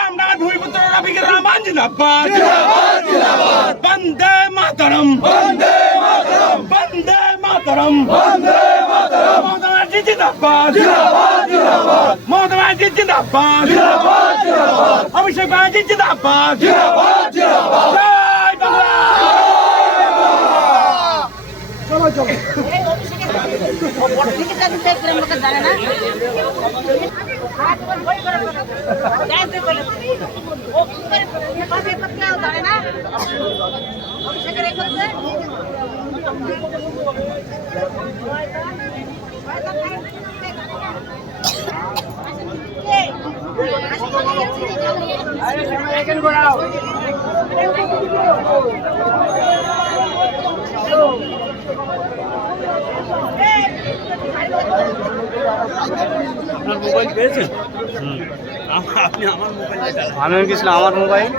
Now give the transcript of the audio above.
আমরা ভূমিপুত্র রফিকুর রহমান জিন্দাবাদ বন্দে মাতরম বন্দে মাতরম বন্দে মাতরম বন্দে মাতরম মমতা ব্যানার্জি জিন্দাবাদ জিন্দাবাদ জিন্দাবাদ মমতা ব্যানার্জি জিন্দাবাদ জিন্দাবাদ জিন্দাবাদ অভিষেক ব্যানার্জি জিন্দাবাদ জিন্দাবাদ জিন্দাবাদ জয় বাংলা চলো চলো জানে না আপনার মোবাইল পেয়েছেন? আপনি আমার মোবাইল আনন্দ গেছিল আমার মোবাইল